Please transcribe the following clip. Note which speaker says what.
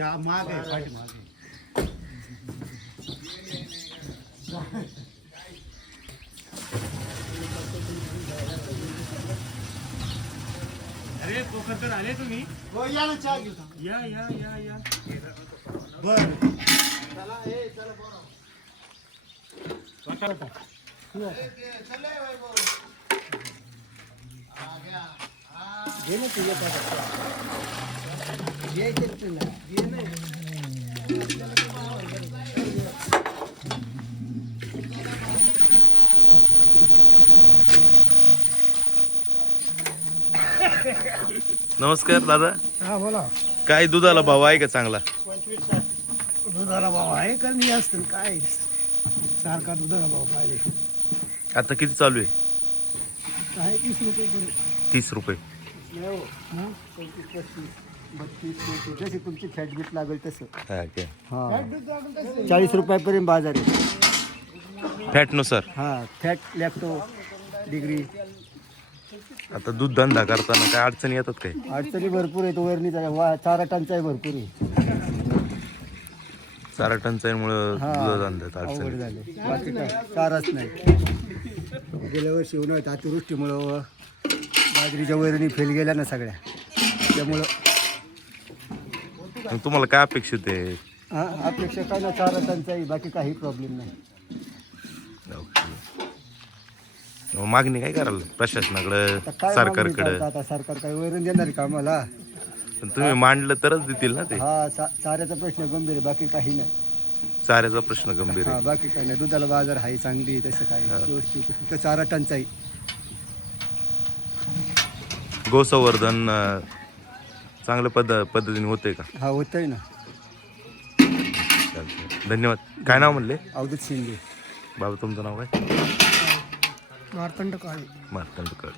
Speaker 1: त्या मागे आहे, पाठीमागे.
Speaker 2: अरे पोखरकर आले तुम्ही?
Speaker 1: हो, या ना चहा घेऊ.
Speaker 2: या या या या.
Speaker 1: बरं.
Speaker 3: घे ना तुझ्या घ्यायचे तुला घे ना
Speaker 4: नमस्कार दादा.
Speaker 3: हा बोला.
Speaker 4: काय दुधाला भाव आहे का चांगला?
Speaker 3: दुधाला भाव आहे कमी असतील काय? सारखा दुधाला भाव पाहिजे.
Speaker 4: आता किती चालू आहे?
Speaker 3: तीस रुपये
Speaker 4: तीस रुपये.
Speaker 3: हां पंचवीस पस्तीस. बत्तीस जशी तुमची फॅट बीट लागेल तसं.
Speaker 4: हा काय
Speaker 3: हां. चाळीस रुपयापर्यंत बाजार आहे.
Speaker 4: फॅटनुसार
Speaker 3: हां फॅट लॅक्टो डिग्री
Speaker 4: आता दूध धंदा करताना काय अडचणी येतात काय?
Speaker 3: अडचणी भरपूर आहेत वरणीचा वा चारा टंचाई भरपूर आहे.
Speaker 4: चारा टंचाईमुळं. दूध धंद्यात
Speaker 3: अवघड
Speaker 4: अडचणी
Speaker 3: झाले. बाकी काय? चाराच नाही. गेल्या वर्षी उन्हाळ्यात अतिवृष्टीमुळं बाजरीच्या वैरणी फेल गेल्या ना सगळ्या. त्यामुळं
Speaker 4: मग तुम्हाला काय अपेक्षित आहे?
Speaker 3: हा अपेक्षा काय ना चारा टंचाई बाकी काही प्रॉब्लेम नाही.
Speaker 4: मग मागणी काय कराल प्रशासनाकडे
Speaker 3: आता काय मागणी
Speaker 4: सरकारकडे?
Speaker 3: करता आता सरकार काय वैरण देणार आहे का आम्हाला?
Speaker 4: पण तुम्ही मांडलं तरच देतील ना ते.
Speaker 3: हा चा- चाऱ्याचा प्रश्न गंभीर आहे बाकी काही नाही.
Speaker 4: चाऱ्याचा प्रश्न गंभीर
Speaker 3: हा
Speaker 4: आहे
Speaker 3: बाकी काही नाही. दुधाला बाजार आहे चांगली आहे, तसं काही
Speaker 4: हा.
Speaker 3: व्यवस्थित आहे. फक्त चारा टंचाई.
Speaker 4: गोसंवर्धन अं, चांगल्या पद्ध पद्धतीने होतंय का?
Speaker 3: हा होत आहे
Speaker 4: ना धन्यवाद. काय नाव म्हणले?
Speaker 3: अवधूत शिंदे.
Speaker 4: बाबा तुमचं नाव काय?
Speaker 3: मार्तंड काळे.
Speaker 4: मार्तंड कळ.